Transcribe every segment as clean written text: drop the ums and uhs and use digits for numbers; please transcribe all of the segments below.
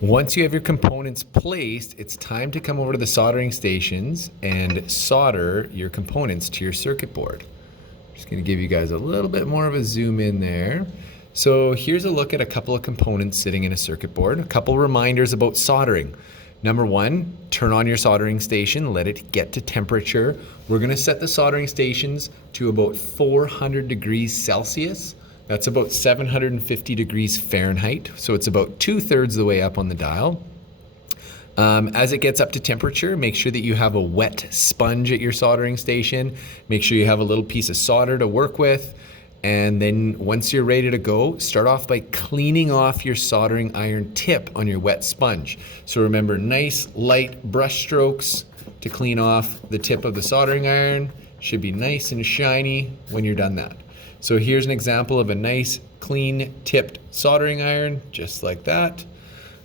Once you have your components placed, it's time to come over to the soldering stations and solder your components to your circuit board. Just going to give you guys a little bit more of a zoom in there. So here's a look at a couple of components sitting in a circuit board. A couple reminders about soldering. Number one, turn on your soldering station, let it get to temperature. We're going to set the soldering stations to about 400 degrees Celsius. That's about 750 degrees Fahrenheit. So it's about 2/3 of the way up on the dial. As it gets up to temperature, make sure that you have a wet sponge at your soldering station. Make sure you have a little piece of solder to work with. And then once you're ready to go, start off by cleaning off your soldering iron tip on your wet sponge. So remember, nice light brush strokes to clean off the tip of the soldering iron. Should be nice and shiny when you're done that. So here's an example of a nice clean tipped soldering iron, just like that.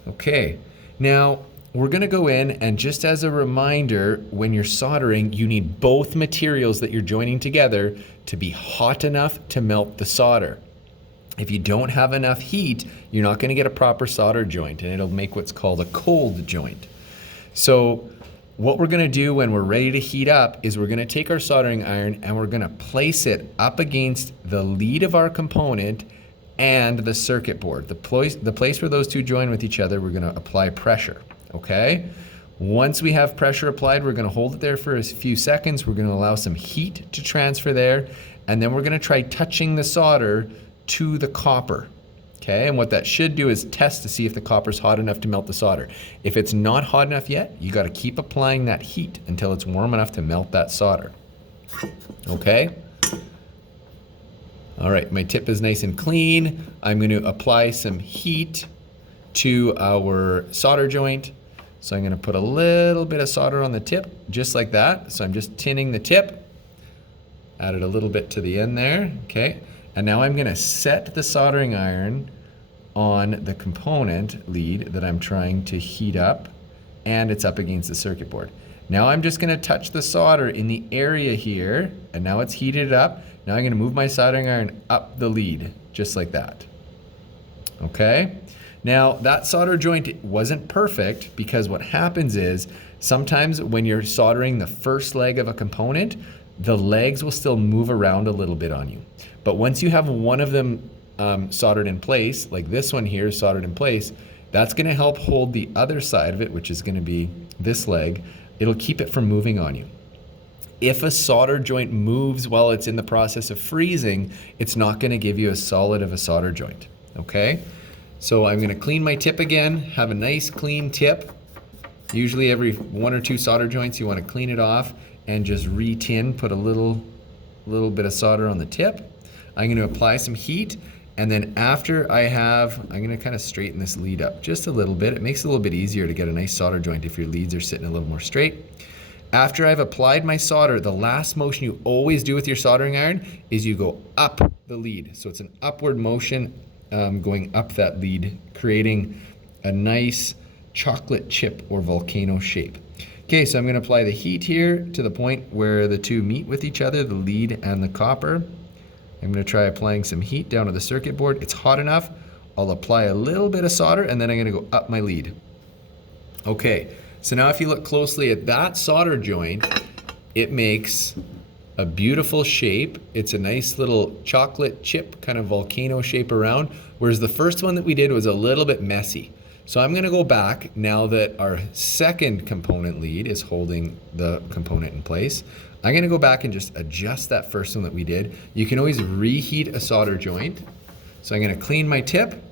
Okay, now we're gonna go in, and just as a reminder, when you're soldering, you need both materials that you're joining together to be hot enough to melt the solder. If you don't have enough heat, you're not gonna get a proper solder joint, and it'll make what's called a cold joint. So what we're gonna do when we're ready to heat up is we're gonna take our soldering iron and we're gonna place it up against the lead of our component and the circuit board. The place where those two join with each other, we're gonna apply pressure, okay? Once we have pressure applied, we're gonna hold it there for a few seconds. We're gonna allow some heat to transfer there, and then we're gonna try touching the solder to the copper. Okay, and what that should do is test to see if the copper's hot enough to melt the solder. If it's not hot enough yet, you gotta keep applying that heat until it's warm enough to melt that solder. Okay? All right, my tip is nice and clean. I'm gonna apply some heat to our solder joint. So I'm gonna put a little bit of solder on the tip, just like that. So I'm just tinning the tip. Added a little bit to the end there, okay? And now I'm gonna set the soldering iron on the component lead that I'm trying to heat up, and it's up against the circuit board. Now I'm just gonna touch the solder in the area here, and now it's heated up. Now I'm gonna move my soldering iron up the lead, just like that. Okay? Now that solder joint wasn't perfect because what happens is sometimes when you're soldering the first leg of a component, the legs will still move around a little bit on you. But once you have one of them soldered in place, like this one here is soldered in place, that's gonna help hold the other side of it, which is gonna be this leg. It'll keep it from moving on you. If a solder joint moves while it's in the process of freezing, it's not gonna give you as solid of a solder joint, okay? So I'm gonna clean my tip again, have a nice clean tip. Usually every 1 or 2 solder joints, you wanna clean it off and just re-tin, put a little bit of solder on the tip. I'm gonna apply some heat, and then after I'm gonna kind of straighten this lead up just a little bit. It makes it a little bit easier to get a nice solder joint if your leads are sitting a little more straight. After I've applied my solder, the last motion you always do with your soldering iron is you go up the lead. So it's an upward motion going up that lead, creating a nice chocolate chip or volcano shape. Okay, so I'm gonna apply the heat here to the point where the two meet with each other, the lead and the copper. I'm gonna try applying some heat down to the circuit board. It's hot enough. I'll apply a little bit of solder, and then I'm gonna go up my lead. Okay, so now if you look closely at that solder joint, it makes a beautiful shape. It's a nice little chocolate chip, kind of volcano shape around, whereas the first one that we did was a little bit messy. So I'm gonna go back now that our second component lead is holding the component in place. I'm gonna go back and just adjust that first one that we did. You can always reheat a solder joint. So I'm gonna clean my tip.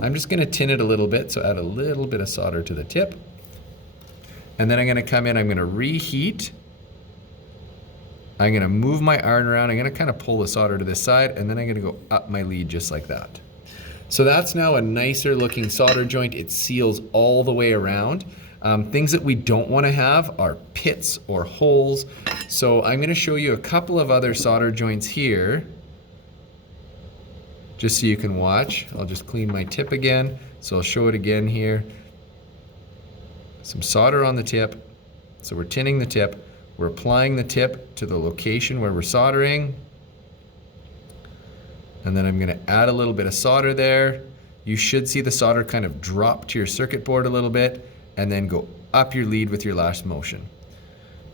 I'm just gonna tin it a little bit, so add a little bit of solder to the tip. And then I'm gonna come in, I'm gonna reheat. I'm gonna move my iron around. I'm gonna kind of pull the solder to this side, and then I'm gonna go up my lead just like that. So that's now a nicer looking solder joint. It seals all the way around. Things that we don't want to have are pits or holes. So I'm going to show you a couple of other solder joints here, just so you can watch. I'll just clean my tip again. So I'll show it again here. Some solder on the tip. So we're tinning the tip. We're applying the tip to the location where we're soldering. And then I'm going to add a little bit of solder there you should see the solder kind of drop to your circuit board a little bit and then go up your lead with your last motion.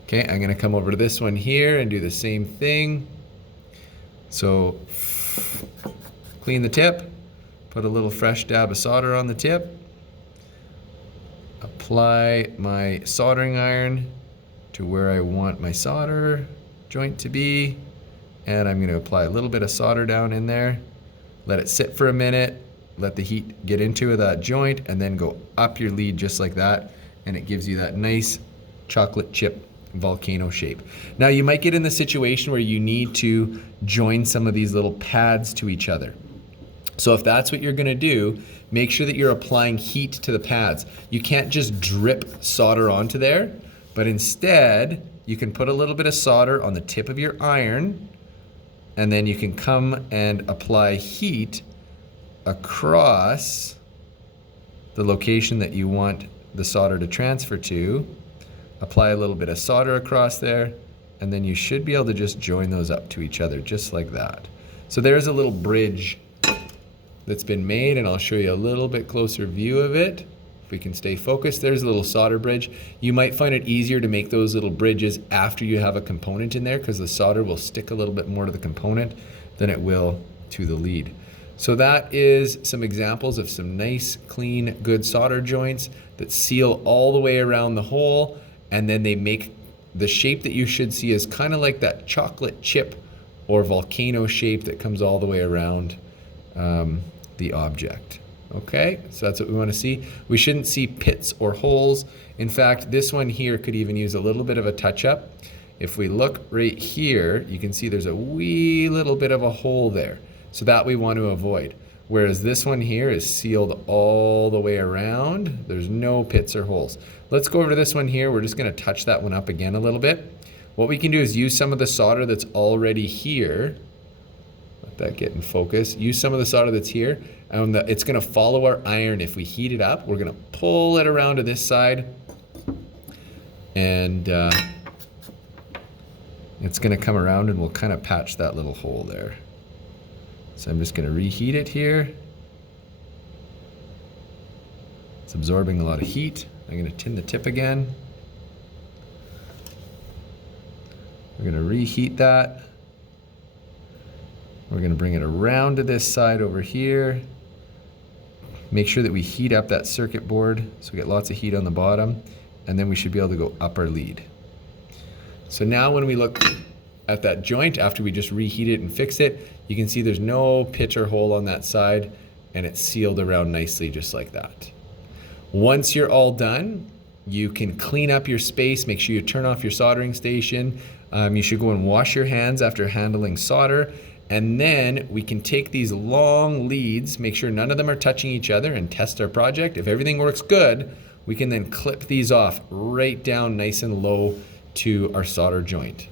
Okay, I'm gonna come over to this one here and do the same thing. So clean the tip, put a little fresh dab of solder on the tip, apply my soldering iron to where I want my solder joint to be, and I'm gonna apply a little bit of solder down in there, let it sit for a minute, let the heat get into that joint, and then go up your lead just like that, and it gives you that nice chocolate chip volcano shape. Now you might get in the situation where you need to join some of these little pads to each other. So if that's what you're gonna do, make sure that you're applying heat to the pads. You can't just drip solder onto there, but instead you can put a little bit of solder on the tip of your iron, and then you can come and apply heat across the location that you want the solder to transfer to. Apply a little bit of solder across there, and then you should be able to just join those up to each other just like that. So there's a little bridge that's been made, and I'll show you a little bit closer view of it. If we can stay focused, there's a little solder bridge. You might find it easier to make those little bridges after you have a component in there, because the solder will stick a little bit more to the component than it will to the lead. So that is some examples of some nice, clean, good solder joints that seal all the way around the hole, and then they make the shape that you should see is kind of like that chocolate chip or volcano shape that comes all the way around the object. Okay, so that's what we want to see. We shouldn't see pits or holes. In fact, this one here could even use a little bit of a touch-up. If we look right here, you can see there's a wee little bit of a hole there. So that we want to avoid. Whereas this one here is sealed all the way around. There's no pits or holes. Let's go over to this one here. We're just gonna touch that one up again a little bit. What we can do is use some of the solder that's already here. Let that get in focus. Use some of the solder that's here. And it's gonna follow our iron. If we heat it up, we're gonna pull it around to this side. And it's gonna come around and we'll kind of patch that little hole there. So I'm just going to reheat it here. It's absorbing a lot of heat. I'm going to tin the tip again. We're going to reheat that. We're going to bring it around to this side over here. Make sure that we heat up that circuit board so we get lots of heat on the bottom, and then we should be able to go up our lead. So now when we look at that joint after we just reheat it and fix it, you can see there's no pitch or hole on that side, and it's sealed around nicely just like that. Once you're all done, you can clean up your space. Make sure you turn off your soldering station. You should go and wash your hands after handling solder, and then we can take these long leads, make sure none of them are touching each other, and test our project. If everything works good, we can then clip these off right down nice and low to our solder joint.